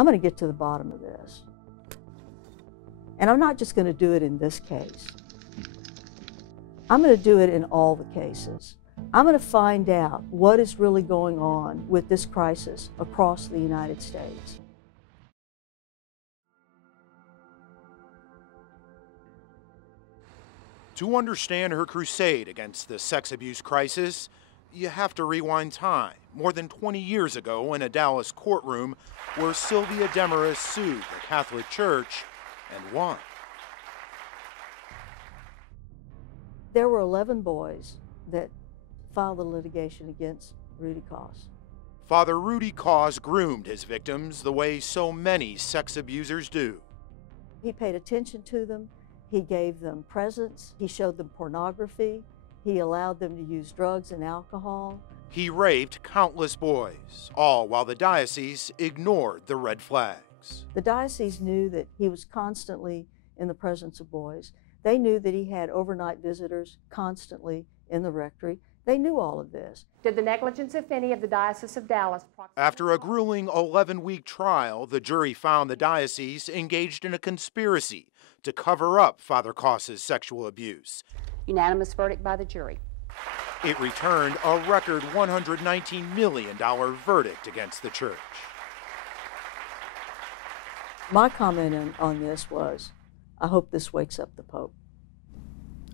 I'm going to get to the bottom of this. And I'm not just going to do it in this case. I'm going to do it in all the cases. I'm going to find out what is really going on with this crisis across the United States. To understand her crusade against the sex abuse crisis, you have to rewind time more than 20 years ago in a Dallas courtroom where Sylvia Demarest sued the Catholic Church and won. There were 11 boys that filed the litigation against Rudy Koss. Father Rudy Koss groomed his victims the way so many sex abusers do. He paid attention to them. He gave them presents. He showed them pornography. He allowed them to use drugs and alcohol. He raped countless boys, all while the diocese ignored the red flags. The diocese knew that he was constantly in the presence of boys. They knew that he had overnight visitors constantly in the rectory. They knew all of this. Did the negligence, if any, of the Diocese of Dallas... After a grueling 11-week trial, the jury found the diocese engaged in a conspiracy to cover up Father Koss's sexual abuse. Unanimous verdict by the jury. It returned a record $119 million verdict against the church. My comment on this was, I hope this wakes up the Pope.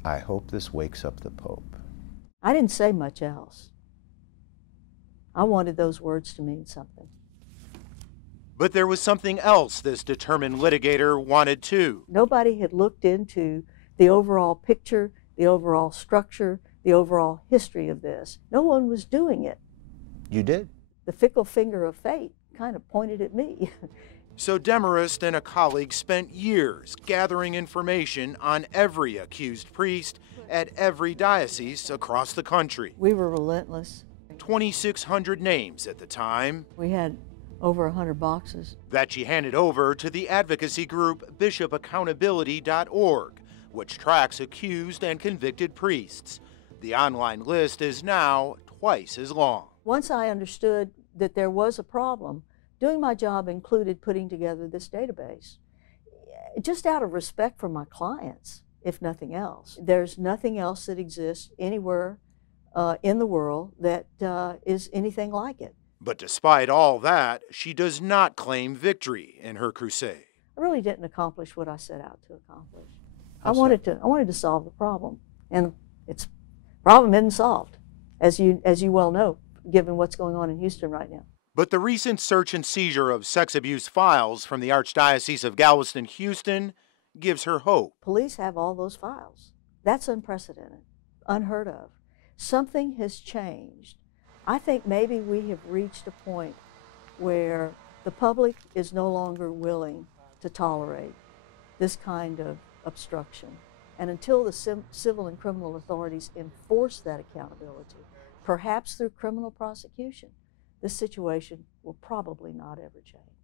I hope this wakes up the Pope. I didn't say much else. I wanted those words to mean something. But there was something else this determined litigator wanted too. Nobody had looked into the overall picture, the overall structure, the overall history of this. No one was doing it. You did? The fickle finger of fate kind of pointed at me. So Demarest and a colleague spent years gathering information on every accused priest at every diocese across the country. We were relentless. 2,600 names at the time. We had over 100 boxes. That she handed over to the advocacy group bishopaccountability.org, which tracks accused and convicted priests. The online list is now twice as long. Once I understood that there was a problem, doing my job included putting together this database, just out of respect for my clients, if nothing else. There's nothing else that exists anywhere in the world that is anything like it. But despite all that, she does not claim victory in her crusade. I really didn't accomplish what I set out to accomplish. I wanted to solve the problem, and its problem isn't solved, as you well know, given what's going on in Houston right now. But the recent search and seizure of sex abuse files from the Archdiocese of Galveston-Houston gives her hope. Police have all those files. That's unprecedented, unheard of. Something has changed. I think maybe we have reached a point where the public is no longer willing to tolerate this kind of obstruction. And until the civil and criminal authorities enforce that accountability, perhaps through criminal prosecution, this situation will probably not ever change.